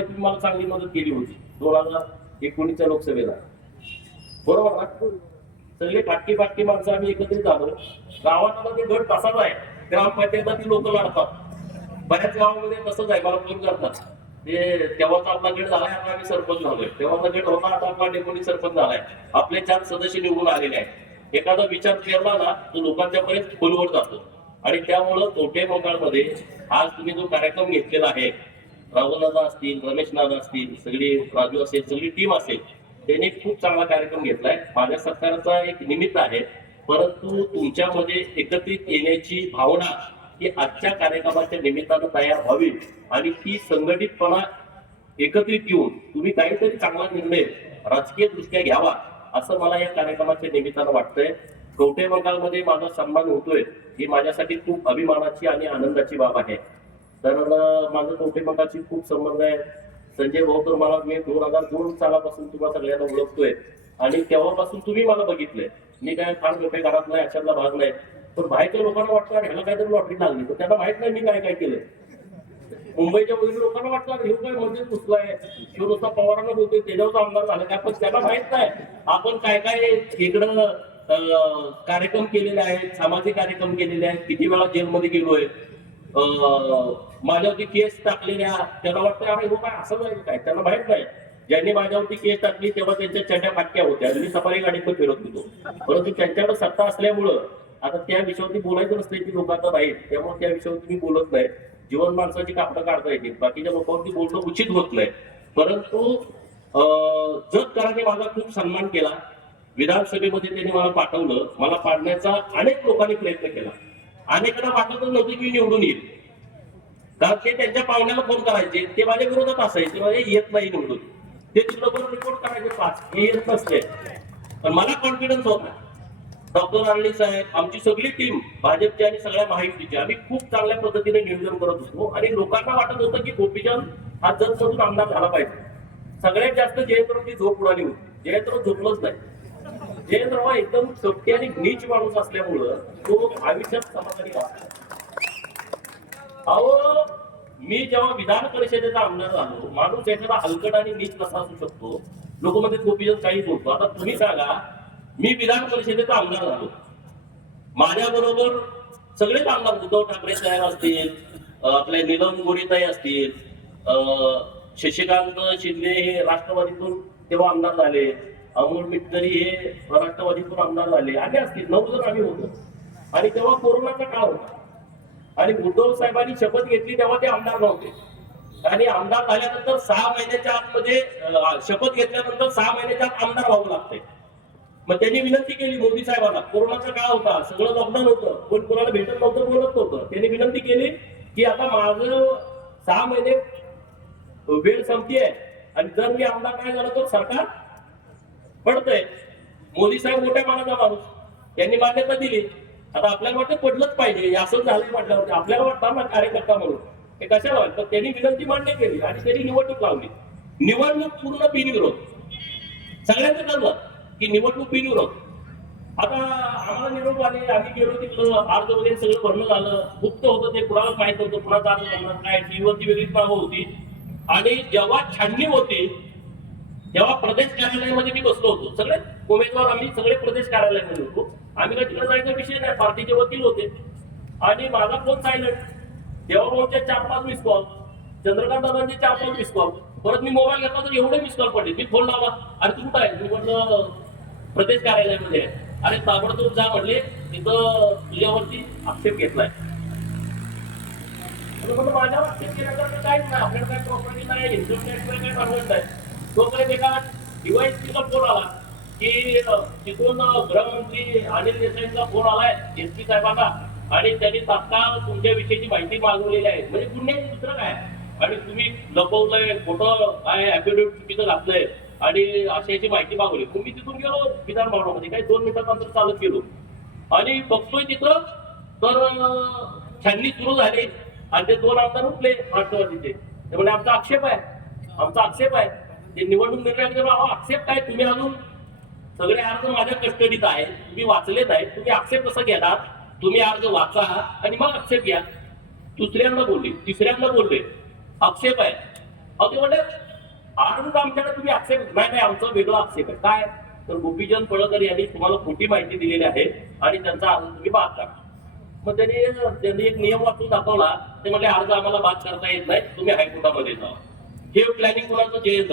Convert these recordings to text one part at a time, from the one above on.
त्यावेळी तुम्ही मला चांगली मदत केली होती. दोन हजार एकोणीसच्या लोकसभेला. बरोबर ना? सगळे फाटकी फाटकी माणसं आम्ही एकत्रित झालो गावात ते गट तसाच आहे. ग्रामपंचायत ती लोक लढतात. बऱ्याच गावामध्ये तसंच आहे. मला फोन करतात? ते तेव्हाचा आपला गट झालाय आता आम्ही सरपंच झालोय. तेव्हाचा गट होता आता आपला डेप्युटी सरपंच झालाय आपले चार सदस्य निवडून आलेले आहेत. एखादा विचार केला ना तो लोकांच्या पर्यंत खोलवर जातो. आणि त्यामुळं तोटे मोकाळमध्ये आज तुम्ही जो कार्यक्रम घेतलेला आहे राहुलदादा असतील रमेश दादा असतील सगळी राजू असेल सगळी टीम असेल त्यांनी खूप चांगला कार्यक्रम घेतलाय. माझ्या सरकारचा एक निमित्त आहे. परंतु तुमच्यामध्ये एकत्रित येण्याची भावना ही आजच्या कार्यक्रमाच्या निमित्तानं तयार व्हावी आणि ती संघटितपणा एकत्रित येऊन तुम्ही काहीतरी चांगला निर्णय राजकीय दृष्ट्या घ्यावा असं मला या कार्यक्रमाच्या निमित्तानं वाटतंय. कवठे बंगालमध्ये माझा सन्मान होतोय ही माझ्यासाठी खूप अभिमानाची आणि आनंदाची बाब आहे. तर माझं कवठे बंगालशी खूप संबंध आहे. संजय भाऊ तर मला मी दोन हजार दोन सालापासून तुम्हाला सगळ्यांना ओळखतोय. आणि तेव्हापासून तुम्ही मला बघितलंय. मी काय फार मोठे घरात नाही अशातला भाग नाही. पण बाहेरच्या लोकांना वाटतं अरे ह्याला काहीतरी लॉटरी लागली. तर त्यांना माहीत नाही मी काय काय केलंय. मुंबईच्या वगैरे लोकांना वाटतं अरे हे काय मध्ये घुसलाय शिव पवारांना बोलतोय त्याच्यावर आमदार झालं काय? पण त्यांना माहीत नाही आपण काय काय इकडं कार्यक्रम केलेले आहेत सामाजिक कार्यक्रम केलेले आहेत किती वेळा जेलमध्ये गेलोय? माझ्यावरती केस टाकलेल्या त्यांना वाटतं अरे बाबा काय असं नाही काय त्यांना माहीत नाही. ज्यांनी माझ्यावरती केस टाकली तेव्हा त्यांच्या चड्या फाटक्या होत्या. मी सफारी गाडी पण फिरत होतो. परंतु त्यांच्याकडे सत्ता असल्यामुळं आता त्या विषयावरती बोलायचं नसल्याची की लोकांना नाही त्यामुळे त्या विषयावरती मी बोलत नाही. जीवन माणसाची कापडं काढता येतील बाकीच्या लोकांवरती बोलणं उचित होत नाही. परंतु अं, माझा खूप सन्मान केला. विधानसभेमध्ये त्यांनी मला पाठवलं. मला पाडण्याचा अनेक लोकांनी प्रयत्न केला. अनेकदा पाठवत नव्हते की मी निवडून येईल. कारण ते त्यांच्या पाहुण्याला फोन करायचे ते माझ्या विरोधात असायचे म्हणजे येत नाही निवडून. ते तिकडं रिपोर्ट करायचे पाच हे येत नसते पण मला कॉन्फिडन्स होता. डॉक्टर आरणी साहेब आमची सगळी टीम भाजपची आणि सगळ्या माहितीची आम्ही खूप चांगल्या पद्धतीने नियोजन करत होतो. आणि लोकांना वाटत होतं की गोपीचंद हा जत मधून आमदार झाला पाहिजे. सगळ्यात जास्त जयंतरावची झोप उडाली होती? जयंतराव झोपलंच नाही. जयंतराव एकदम सत्य आणि नीच माणूस असल्यामुळं तो आयुष्यात समाधानी वाटतो अहो मी जेव्हा विधान परिषदेचा आमदार झालो माणूस एखादा हलकट आणि नीच कसा असू शकतो? लोक मध्ये गोपीचंद काही बोलतो. आता तुम्ही सांगा मी विधान परिषदेचा आमदार झालो. माझ्या बरोबर सगळेच आमदार उद्धव ठाकरे साहेब असतील आपले नीलम गोरीताई असतील अं, शशिकांत शिंदे हे राष्ट्रवादीतून तेव्हा आमदार झाले अमोल मिटकरी हे राष्ट्रवादीतून आमदार झाले आणि असतील नऊ जण आम्ही होतो. आणि तेव्हा कोरोनाचा काळ होता. आणि उद्धव साहेबांनी शपथ घेतली तेव्हा ते आमदार नव्हते. आणि आमदार झाल्यानंतर सहा महिन्याच्या आतमध्ये शपथ घेतल्यानंतर सहा महिन्याच्या आत आमदार व्हावं लागते मग त्यांनी विनंती केली मोदी साहेबांना कोरोनाचा काळ होता सगळं लॉकडाऊन होतं कोण कोणाला भेटत नव्हतं बोलत नव्हतं. त्यांनी विनंती केली की आता माझं सहा महिने वेळ संपतीये आणि जर मी आमदार काय झालं तर सरकार पडतंय. मोदी साहेब मोठ्या मानाचा माणूस. त्यांनी मान्यता दिली. आता आपल्याला वाटतं पडलंच पाहिजे. असं झालं म्हटलं आपल्याला वाटतं ना कार्यकर्ता म्हणून. हे कशाला वाटतं? त्यांनी विनंती मान्य केली आणि त्यांनी निवडणूक लावली. निवडणूक पूर्ण बिनविरोध. सगळ्यांचं ठरलं की निवडणूक बिनविरोध. आता आम्हाला निरोप आले आम्ही गेलो तिकडं अर्ज वगैरे सगळं भरणं झालं. गुप्त होतं ते कुणाला माहीत होतं कुणाचा अर्ज भरणार काय टीव्हीवरती वेगळीच नावं होती. आणि जेव्हा छाननी होती तेव्हा प्रदेश कार्यालयामध्ये मी बसलो होतो. सगळे उमेदवार आम्ही सगळे प्रदेश कार्यालयामध्ये होतो. आम्ही काय तिकडे जायचा विषय नाही. पार्टीचे वकील होते. आणि माझा फोन सायलेंट देवाभाऊचे चार पाच मिस कॉल चंद्रकांत दादांचे चार पाच मिस कॉल परत मी मोबाईल घेतला तर एवढे मिस कॉल पडले. मी फोन लावला. अरे तू कुठं आहे? मी म्हटलं प्रदेश कार्यालयामध्ये आहे. अरे ताबडतोब जा म्हणले तिथं तुझ्यावरती आक्षेप घेतलाय. तर माझ्यावर आक्षेप केल्यानंतर काहीच नाही. आपल्याकडे काही प्रॉपर्टी नाही. इन्कम टॅक्स काही मागवत नाही. तो तोपर्यंत एका डिवाईसचा फोन आला. की तिथून अं, गृहमंत्री अनिल देसाईंचा फोन आलाय एस पी साहेबांना. आणि त्यांनी तात्काळ तुमच्याविषयीची माहिती मागवलेली आहे. म्हणजे पुण्य दुसरं काय? आणि तुम्ही लपवलंय फोटो काय ऍफिडेव्हिट चुकीचं घातलंय? आणि अशाची माहिती मागवली. तुम्ही तिथून गेलो विधान भवनामध्ये काही दोन मिनिटांनंतर चालत गेलो. आणि बघतोय तिथं तर छाननी सुरू झाली. आणि ते दोन आमदार उठले राष्ट्रवादीचे. ते म्हणजे आमचा आक्षेप आहे. आमचा आक्षेप आहे. ते निवडणूक निर्णय आक्षेप काय? तुम्ही अजून सगळे अर्ज माझ्या कस्टडीत आहे मी वाचलेत आहेत. तुम्ही आक्षेप कसा घेणार तुम्ही अर्ज वाचा आणि मग आक्षेप घ्या. दुसऱ्यांदा बोलले. तिसऱ्यांदा बोलले. आक्षेप आहे. अहो ते अर्ज आजच आमच्याकडे तुम्ही आक्षेप नाही नाही. आमचा वेगळा आक्षेप आहे. काय? तर गोपीचंद पळकर यांनी तुम्हाला खोटी माहिती दिलेली आहे आणि त्यांचा अर्ज तुम्ही बाद करा. मग त्यांनी त्यांनी एक नियम वाचून दाखवला. ते म्हणजे अर्ज आम्हाला बाद करता येत नाही. तुम्ही हायकोर्टामध्ये जा हे प्लॅनिंग कुणाचं? जयंत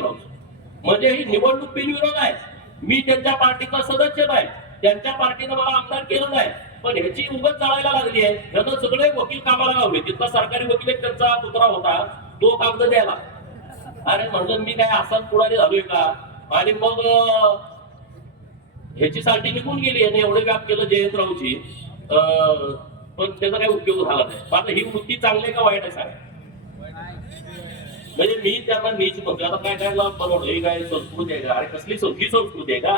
म्हणजे ही निवडणूक बिनविरोध आहे. मी त्यांच्या पार्टीचा सदस्य आहे त्यांच्या पार्टीनं मला आमदार केलं नाही. पण ह्याची उगत चालायला लागली आहे. ह्यानं सगळे वकील कामाला लावले. तिथला सरकारी वकील एक त्यांचा पुतळा होता तो कागद द्यायला. अरे म्हणलं मी काय असाच पुढारी झालोय का? आणि मग ह्याची साठी निघून गेली याने एवढे व्याप केलं जयंतरावची अं, पण त्याचा काही उपयोग झाला नाही. पण आता ही वृत्ती चांगली का वाईट आहे सांग म्हणजे मी त्यांना नीच आता काय काय बनवलं ही काय संस्कृती आहे का? अरे कसली सं- ही संस्कृती आहे का?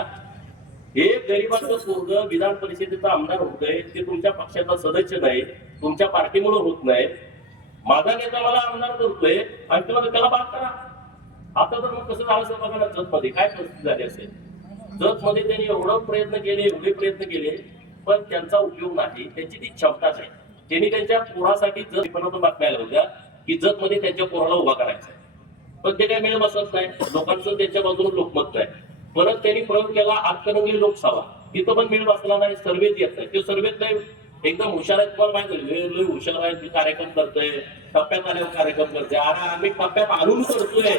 हे गरिबाचं पोरग विधान परिषदेचा आमदार होतंय ते तुमच्या पक्षाचा सदस्य नाही. तुमच्या पार्टीमुळे होत नाही. माझा नेता मला आमदार करतोय. आणि तुम्हाला त्याला बाद करा. आता तर मग कसं झालं असेल बघा ना जतमध्ये काय परिस्थिती झाली असेल? जतमध्ये त्यांनी एवढं प्रयत्न केले एवढे प्रयत्न केले पण त्यांचा उपयोग नाही. त्यांची ती क्षमताच आहे. त्यांनी त्यांच्या पोरासाठी जत विपणनातून बातम्या आल्या इज्जत मध्ये जतमध्ये त्यांच्या पोराला उभा करायचा पण ते काय मिळ बसत नाही. लोकांचं त्यांच्या बाजूने लोकमत नाही. परत त्यांनी प्रयोग केला हातकणंगली लोकसभा. तिथं पण मिळ बसला नाही सर्वेच येत नाही. ते सर्वेत नाही एकदम हुशार आहेत पण माहिती लय- लय हुशार आहे कार्यक्रम करतोय. टप्प्यात आल्यावर कार्यक्रम करतोय. अरे आम्ही टप्प्यात आणून करतोय